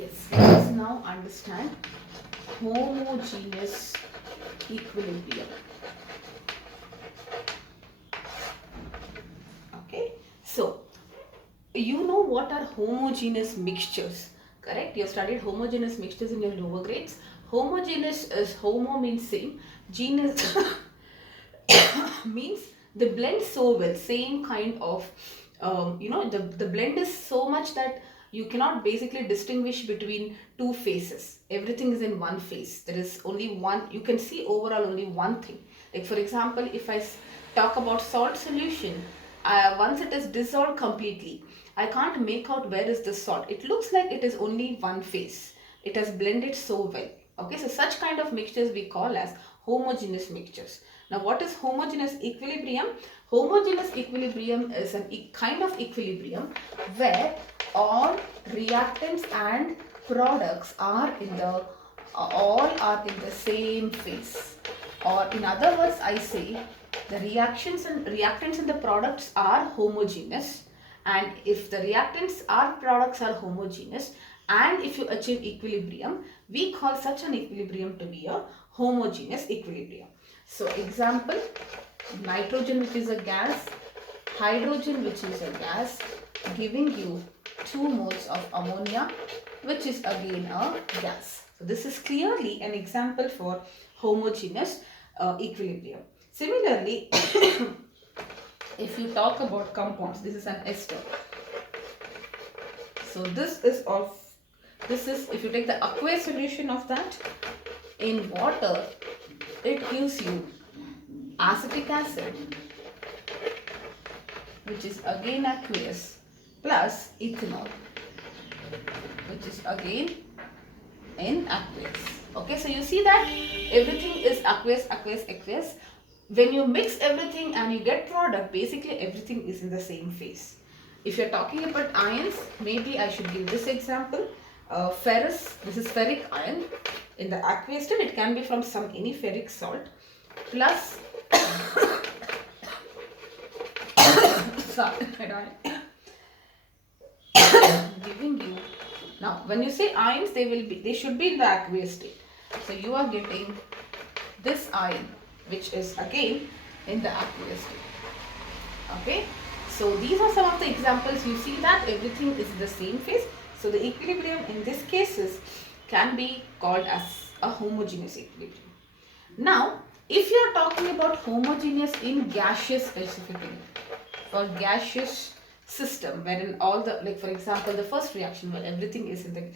Yes, let us now understand homogeneous equilibrium. Okay, so you know what are homogeneous mixtures, correct? You have studied homogeneous mixtures in your lower grades. Homogeneous is homo means same, genus means they blend so well, same kind of the blend is so much that you cannot basically distinguish between two faces. Everything is in one face. There is only one, you can see overall only one thing. Like for example, if I talk about salt solution, once it is dissolved completely, I can't make out where is the salt. It looks like it is only one face. It has blended so well. Okay, so such kind of mixtures we call as homogeneous mixtures. Now what is homogeneous equilibrium? Homogeneous equilibrium is a kind of equilibrium where all reactants and products are in the all are in the same phase. Or in other words, I say the reactants and the products are homogeneous, and if the reactants or products are homogeneous and if you achieve equilibrium, we call such an equilibrium to be a homogeneous equilibrium. So example, nitrogen which is a gas, hydrogen which is a gas, giving you 2 moles of ammonia which is again a gas. So this is clearly an example for homogeneous equilibrium. Similarly, if you talk about compounds, this is an ester. So this is if you take the aqueous solution of that in water, it gives you acetic acid which is again aqueous plus ethanol which is again in aqueous. Okay, so you see that everything is aqueous, aqueous, aqueous. When you mix everything and you get product, basically everything is in the same phase. If you're talking about ions, maybe I should give this example. Ferrous, this is ferric ion. In the aqueous state, it can be from any ferric salt plus giving you. Now when you say ions, they should be in the aqueous state. So you are getting this ion which is again in the aqueous state. Okay, so these are some of the examples. You see that everything is in the same phase. So the equilibrium in these cases can be called as a homogeneous equilibrium. Now if you are talking about homogeneous in gaseous specifically, for gaseous system wherein all the, like for example the first reaction where everything is in the,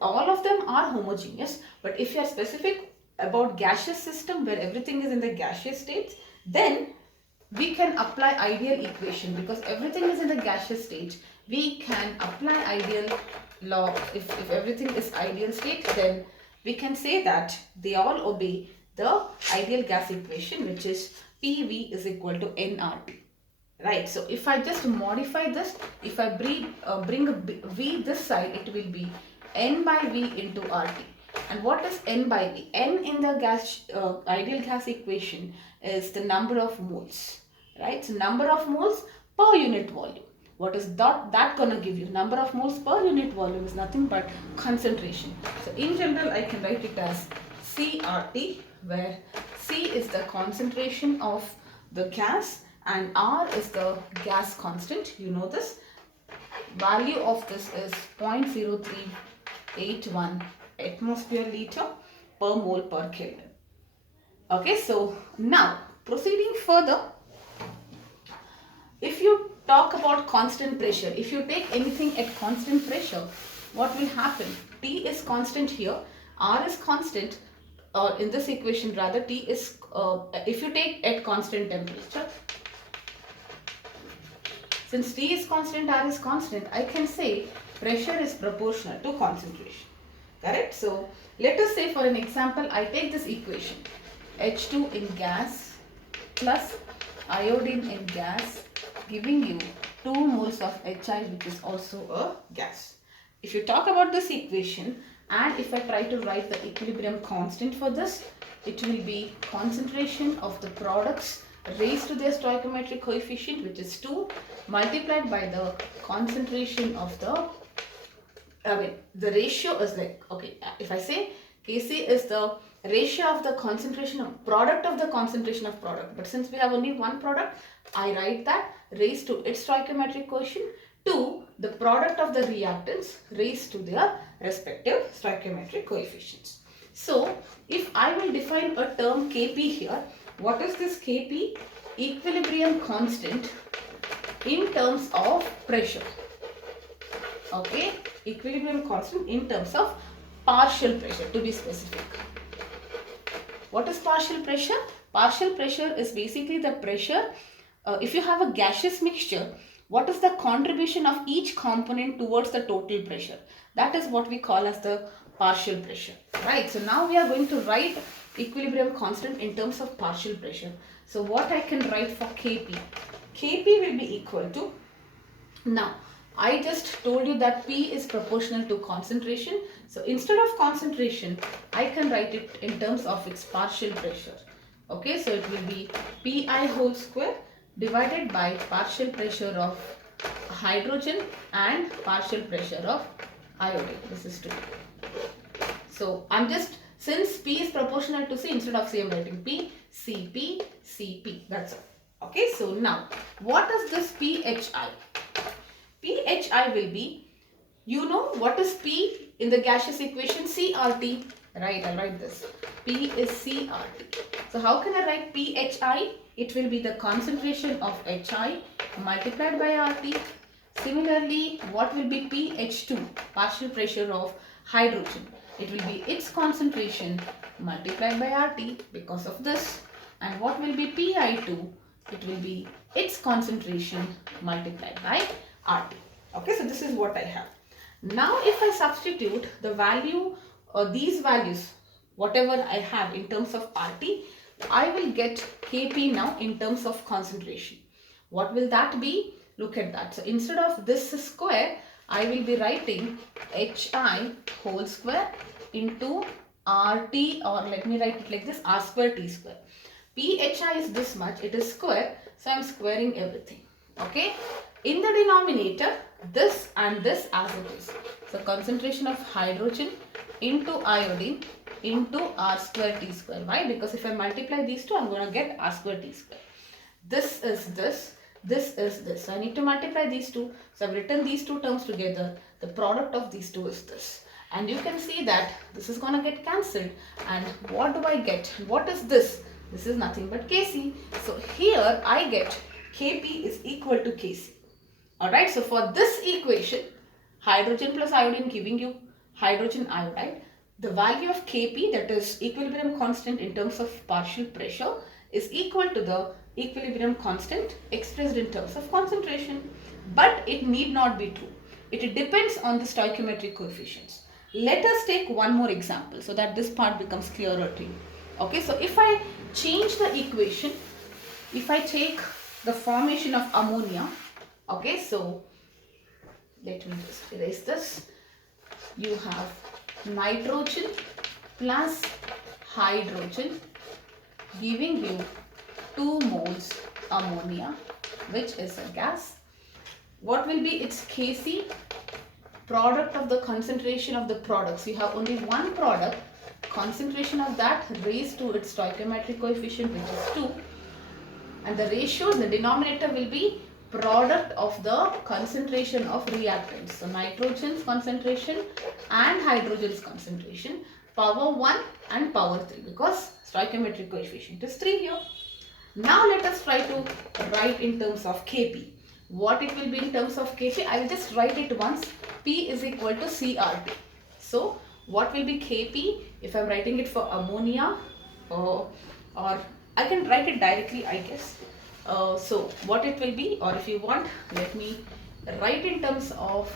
all of them are homogeneous, but if you are specific about gaseous system where everything is in the gaseous states, then we can apply ideal equation. Because everything is in the gaseous state, we can apply ideal law. If everything is ideal state, then we can say that they all obey the ideal gas equation, which is PV is equal to nRT. Right, so if I just modify this, if I bring V this side, it will be N by V into RT. And what is N by V? N in the ideal gas equation is the number of moles, right? So number of moles per unit volume. What is that gonna give you? Number of moles per unit volume is nothing but concentration. So in general, I can write it as CRT, where C is the concentration of the gas and R is the gas constant. You know this. Value of this is 0.0381 atmosphere liter per mole per Kelvin. Okay, so now proceeding further, if you talk about constant pressure, if you take anything at constant pressure, what will happen? T is constant here, R is constant, or in this equation rather T is, if you take at constant temperature, since T is constant, R is constant, I can say pressure is proportional to concentration. Correct? So let us say for an example, I take this equation, H2 in gas plus iodine in gas, giving you 2 moles of HI, which is also a gas. If you talk about this equation and if I try to write the equilibrium constant for this, it will be concentration of the products raised to their stoichiometric coefficient, which is 2, multiplied by the concentration of the I mean, the ratio is like, okay, if I say Kc is the ratio of the concentration of product of the concentration of product, but since we have only one product, I write that raised to its stoichiometric quotient to the product of the reactants raised to their respective stoichiometric coefficients. So, if I will define a term Kp here, what is this Kp? Equilibrium constant in terms of pressure. Okay, equilibrium constant in terms of partial pressure, to be specific. What is partial pressure? Partial pressure is basically the pressure, if you have a gaseous mixture, what is the contribution of each component towards the total pressure? That is what we call as the partial pressure, right? So now we are going to write equilibrium constant in terms of partial pressure. So what I can write for Kp? Kp will be equal to, now I just told you that P is proportional to concentration. So instead of concentration, I can write it in terms of its partial pressure. Okay, so it will be Pi whole square divided by partial pressure of hydrogen and partial pressure of iodine. This is 2. So I'm just, since P is proportional to C, instead of C I'm writing P, Cp, Cp. That's all. Okay, so now what is this Phi? Phi will be, you know what is P in the gaseous equation? CRT. Right, I'll write this. P is CRT. So how can I write Phi? It will be the concentration of Hi multiplied by RT. Similarly, what will be pH2? Partial pressure of hydrogen. It will be its concentration multiplied by RT because of this. And what will be Pi2? It will be its concentration multiplied by RT. Okay, so this is what I have. Now if I substitute the value or these values, whatever I have in terms of RT, I will get Kp now in terms of concentration. What will that be? Look at that. So instead of this square, I will be writing Hi whole square into RT, or let me write it like this, R square T square. Phi is this much, it is square, so I am squaring everything. Okay. In the denominator, this and this as it is. So concentration of hydrogen into iodine into R square T square. Why? Because if I multiply these two, I'm going to get R square T square. This is this. This is this. So I need to multiply these two. So I've written these two terms together. The product of these two is this. And you can see that this is going to get cancelled. And what do I get? What is this? This is nothing but Kc. So here I get Kp is equal to Kc. Alright, so for this equation, hydrogen plus iodine giving you hydrogen iodide, the value of Kp, that is equilibrium constant in terms of partial pressure, is equal to the equilibrium constant expressed in terms of concentration. But it need not be true. It depends on the stoichiometric coefficients. Let us take one more example so that this part becomes clearer to you. Okay, so if I change the equation, if I take the formation of ammonia, okay, so let me just erase this. You have nitrogen plus hydrogen giving you 2 moles ammonia, which is a gas. What will be its Kc? Product of the concentration of the products. You have only one product, concentration of that raised to its stoichiometric coefficient, which is 2. And the ratio, the denominator will be product of the concentration of reactants. So nitrogen's concentration and hydrogen's concentration, power 1 and power 3, because stoichiometric coefficient is 3 here. Now let us try to write in terms of Kp. What it will be in terms of Kp? I will just write it once. P is equal to CRT. So what will be Kp if I am writing it for ammonia, or I can write it directly, I guess. So what it will be, or if you want, let me write in terms of,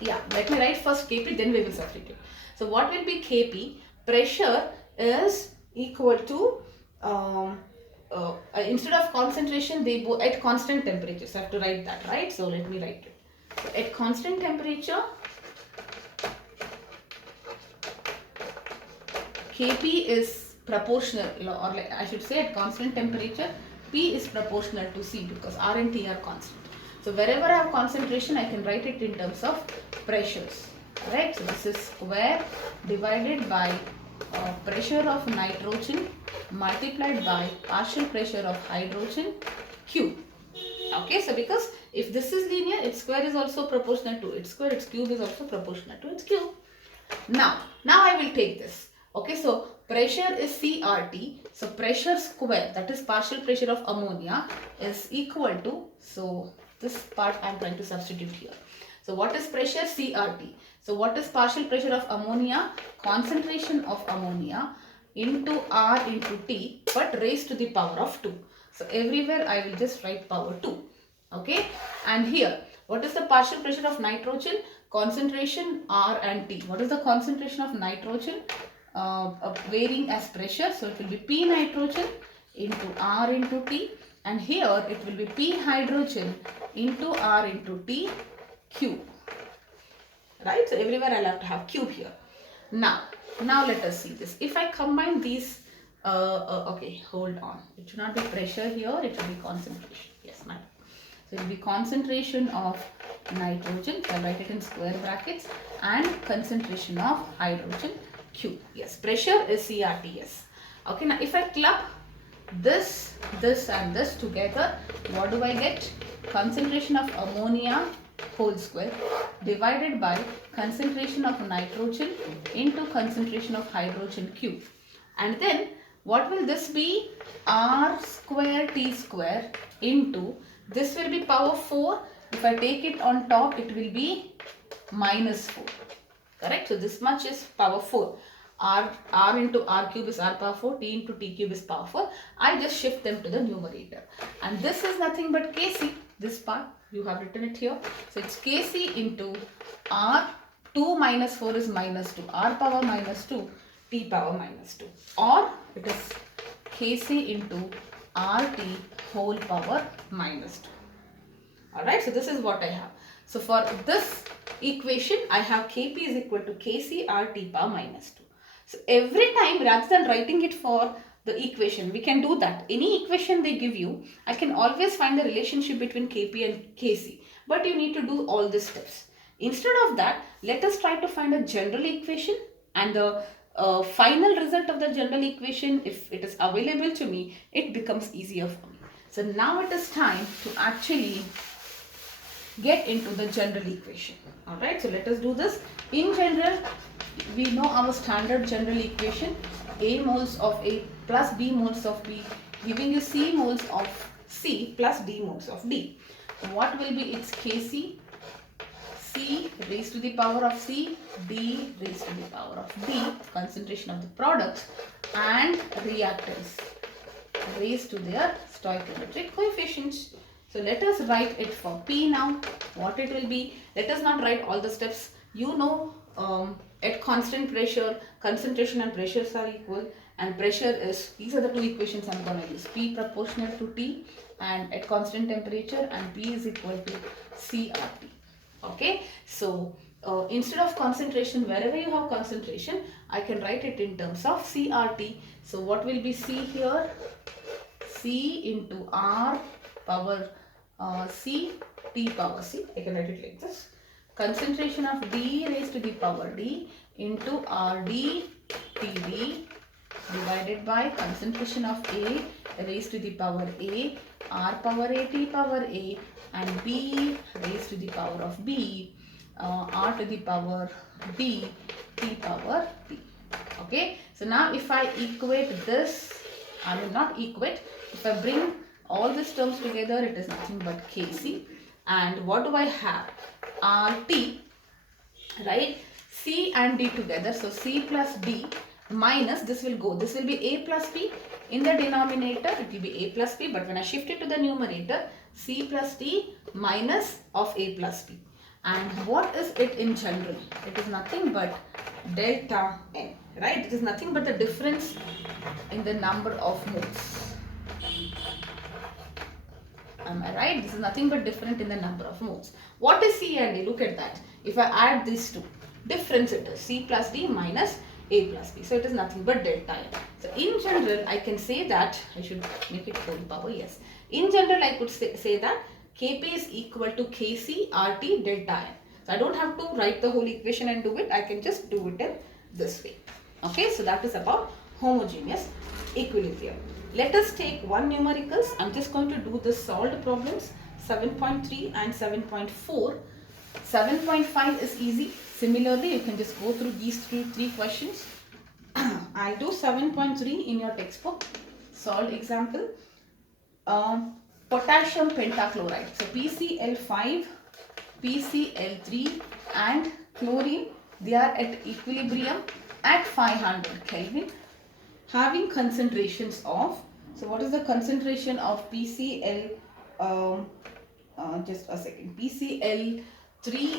let me write first Kp, then we will substitute. So what will be Kp? Pressure is equal to, instead of concentration, they both at constant temperature. So I have to write that, right? So let me write it. So at constant temperature, Kp is proportional, or I should say at constant temperature, P is proportional to C, because R and T are constant. So wherever I have concentration, I can write it in terms of pressures. Right? So this is square divided by pressure of nitrogen multiplied by partial pressure of hydrogen Q. Okay, so because if this is linear, its square is also proportional to its square, its cube is also proportional to its cube. Now I will take this. Okay, so pressure is CRT. So pressure square, that is partial pressure of ammonia, is equal to, so this part I am trying to substitute here. So what is pressure? CRT. So what is partial pressure of ammonia? Concentration of ammonia into R into T, but raised to the power of 2. So everywhere I will just write power 2. Okay, and here what is the partial pressure of nitrogen? Concentration R and T. What is the concentration of nitrogen? Varying as pressure, so it will be P nitrogen into R into T, and here it will be P hydrogen into R into T cube. Right, so everywhere I'll have to have cube here. Now let us see this. If I combine these, okay, hold on. It should not be pressure here, it should be concentration. Yes, madam. So it will be concentration of nitrogen, so I write it in square brackets, and concentration of hydrogen Q. Yes, pressure is CRTS. Okay, now if I club this and this together, what do I get? Concentration of ammonia whole square divided by concentration of nitrogen into concentration of hydrogen Q. And then what will this be? R square T square into, this will be power 4. If I take it on top, it will be minus 4. Correct? So this much is power 4. R into R cube is R power 4, T into T cube is power 4. I just shift them to the numerator. And this is nothing but Kc. This part, you have written it here. So it's Kc into R, 2 minus 4 is minus 2. R power minus 2, T power minus 2. Or it is Kc into RT whole power minus 2. Alright, so this is what I have. So for this equation, I have Kp is equal to Kc RT power minus 2. So every time, rather than writing it for the equation, we can do that. Any equation they give you, I can always find the relationship between Kp and Kc. But you need to do all these steps. Instead of that, let us try to find a general equation, and the final result of the general equation, if it is available to me, it becomes easier for me. So now it is time to actually get into the general equation. Alright, so let us do this. In general, we know our standard general equation, A moles of A plus B moles of B, giving you C moles of C plus D moles of D. What will be its Kc? C raised to the power of C, D raised to the power of D, concentration of the products, and reactants raised to their stoichiometric coefficients. So let us write it for P now. What it will be? Let us not write all the steps. You know, at constant pressure, concentration and pressures are equal, and pressure is, these are the two equations I am going to use. P proportional to T and at constant temperature, and P is equal to CRT. Okay, so instead of concentration, wherever you have concentration, I can write it in terms of CRT. So what will be C here? C into R power C, T power C. I can write it like this. Concentration of D raised to the power D into RD TD divided by concentration of A raised to the power A, R power A, T power A, and B raised to the power of B, R to the power B, T power B. Okay, so now if I equate this, I will not equate, if I bring all these terms together, it is nothing but Kc. And what do I have? RT, right? C and D together, so C plus D minus, this will go, this will be A plus B. In the denominator, it will be A plus B, but when I shift it to the numerator, C plus D minus of A plus B. And what is it in general? It is nothing but delta N, right? It is nothing but the difference in the number of moles. Am I right? This is nothing but different in the number of moles. What is C and D? Look at that. If I add these two, difference it is C plus D minus A plus B. So it is nothing but delta N. So in general, I can say that, I should make it whole power, yes. In general, I could say that Kp is equal to Kc RT delta n. So I don't have to write the whole equation and do it. I can just do it in this way. Okay, so that is about homogeneous equilibrium. Let us take one numericals. I'm just going to do the solved problems 7.3 and 7.4. 7.5 is easy. Similarly, you can just go through these three questions. I'll do 7.3 in your textbook. Solved example. Potassium pentachloride. So PCl5, PCl3 and chlorine, they are at equilibrium at 500 Kelvin, having concentrations of, so what is the concentration of PCl, just a second, PCl3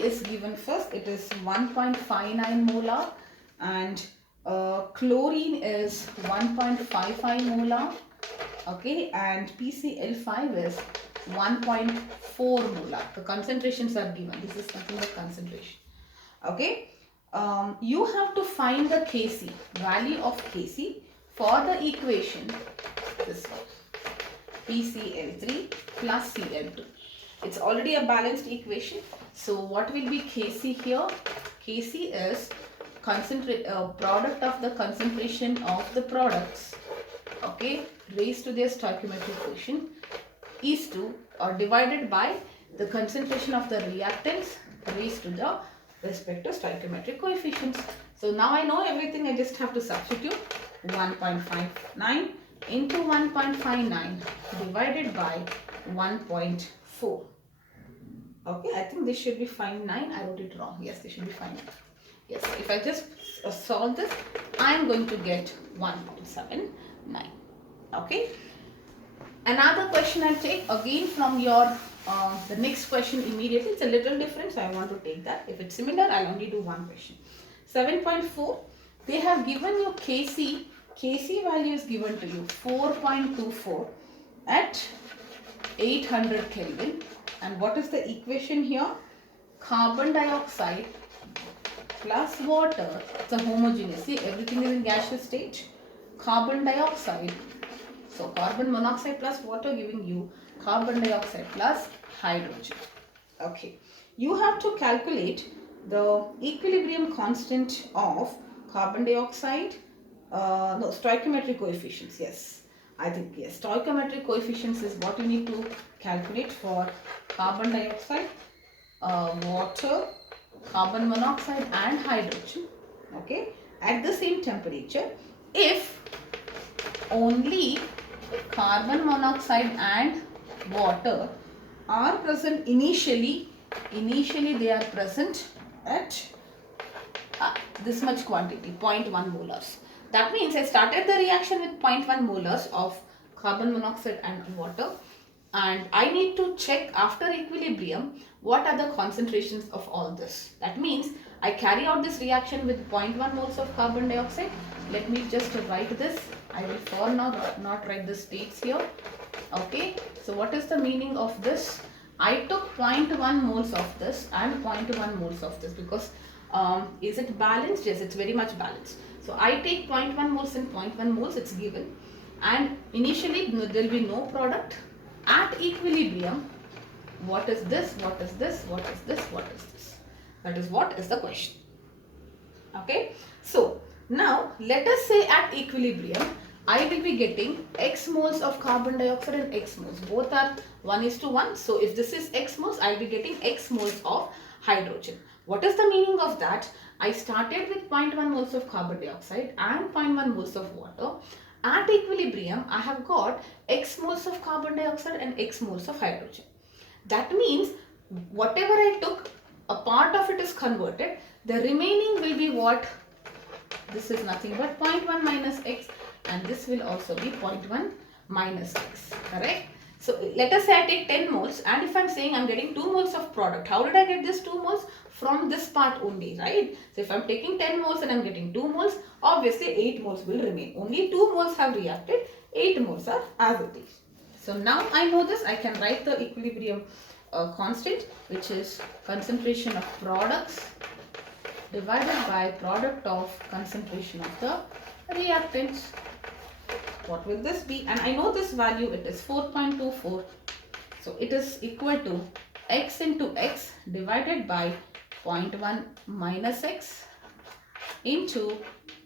is given first, it is 1.59 molar and chlorine is 1.55 molar, okay, and PCl5 is 1.4 molar. The concentrations are given. This is nothing but concentration. Okay. You have to find the Kc, value of Kc for the equation, this one, PCl3 plus Cl2. It's already a balanced equation. So what will be Kc here? Kc is product of the concentration of the products, okay, raised to their stoichiometric quotient is to or divided by the concentration of the reactants raised to the respective stoichiometric coefficients. So now I know everything, I just have to substitute 1.59 into 1.59 divided by 1.4. Okay, I think this should be 59. I wrote it wrong. Yes, this should be 59. Yes, if I just solve this, I am going to get 1.79. Okay. Another question I'll take again from your the next question immediately. It's a little different, so I want to take that. If it's similar, I'll only do one question. 7.4. They have given you Kc. Kc value is given to you 4.24 at 800 Kelvin. And what is the equation here? Carbon dioxide plus water. It's a homogeneous. See, everything is in gaseous state. Carbon dioxide. So carbon monoxide plus water giving you carbon dioxide plus hydrogen. Okay. You have to calculate the equilibrium constant of carbon dioxide. No, stoichiometric coefficients. Yes. I think yes. Stoichiometric coefficients is what you need to calculate for carbon dioxide, water, carbon monoxide and hydrogen. Okay. At the same temperature. If only carbon monoxide and water are present initially they are present at this much quantity, 0.1 molars. That means I started the reaction with 0.1 molars of carbon monoxide and water, and I need to check after equilibrium what are the concentrations of all this. That means I carry out this reaction with 0.1 moles of carbon dioxide. Let me just write this. I will for now not write the states here. Okay. So what is the meaning of this? I took 0.1 moles of this and 0.1 moles of this because is it balanced? Yes, it's very much balanced. So I take 0.1 moles and 0.1 moles, it's given. And initially there will be no product. At equilibrium, what is this? What is this? What is this? What is this? That is what is the question. Okay. So now let us say at equilibrium, I will be getting X moles of carbon dioxide and X moles. Both are 1:1. So if this is X moles, I will be getting X moles of hydrogen. What is the meaning of that? I started with 0.1 moles of carbon dioxide and 0.1 moles of water. At equilibrium, I have got X moles of carbon dioxide and X moles of hydrogen. That means whatever I took, a part of it is converted. The remaining will be what? This is nothing but 0.1 minus X, and this will also be 0.1 minus X. Correct? So let us say I take 10 moles, and if I am saying I am getting 2 moles of product, how did I get this 2 moles? From this part only, right? So if I am taking 10 moles and I am getting 2 moles, obviously 8 moles will remain. Only 2 moles have reacted, 8 moles are as it is. So now I know this, I can write the equilibrium constant, which is concentration of products divided by product of concentration of the reactants. What will this be? And I know this value, it is 4.24. So So it is equal to x into x divided by 0.1 minus x into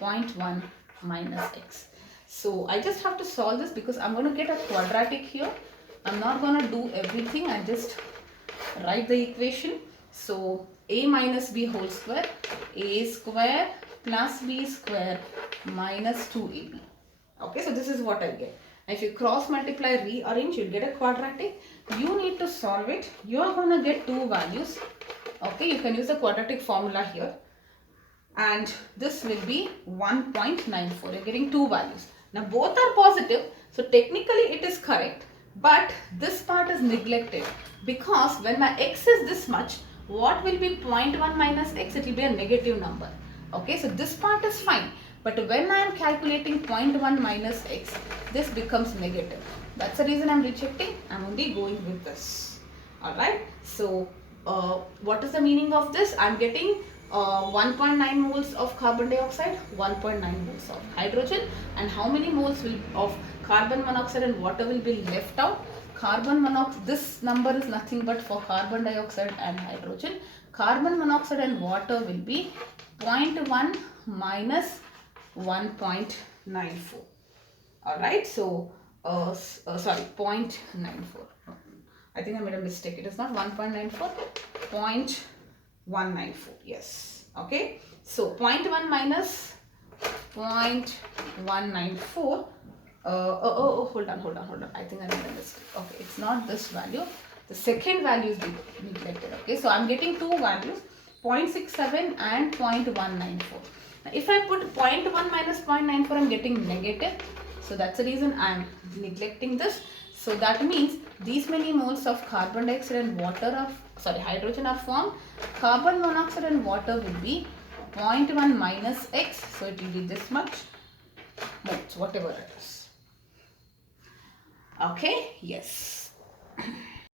0.1 minus x. So I just have to solve this because I'm going to get a quadratic here. I'm not going to do everything. I just write the equation. So a minus b whole square, a square plus b square minus 2ab. Okay, so this is what I get. If you cross multiply, rearrange, you'll get a quadratic. You need to solve it. You're going to get two values. Okay, you can use the quadratic formula here. And this will be 1.94. You're getting two values. Now both are positive. So technically it is correct. But this part is neglected. Because when my x is this much, what will be 0.1 minus x? It will be a negative number. Okay, so this part is fine. But when I am calculating 0.1 minus x, this becomes negative. That's the reason I am rejecting. I am only going with this. Alright. So, what is the meaning of this? I am getting 1.9 moles of carbon dioxide, 1.9 moles of hydrogen. And how many moles of carbon monoxide and water will be left out? Carbon monoxide, this number is nothing but for carbon dioxide and hydrogen. Carbon monoxide and water will be 0.1 minus 1.94. Alright, so sorry, 0.94. I think I made a mistake. It is not 1.94, 0.194. Yes. Okay. So 0.1 minus 0.194. Hold on. I think I made a mistake. Okay, it's not this value. The second value is neglected. Okay, so I'm getting two values, 0.67 and 0.194. If I put 0.1 minus 0.94, I'm getting negative. So that's the reason I'm neglecting this. So that means these many moles of carbon dioxide and hydrogen are formed. Carbon monoxide and water will be 0.1 minus x. So it will be this much moles, whatever it is. Okay, yes.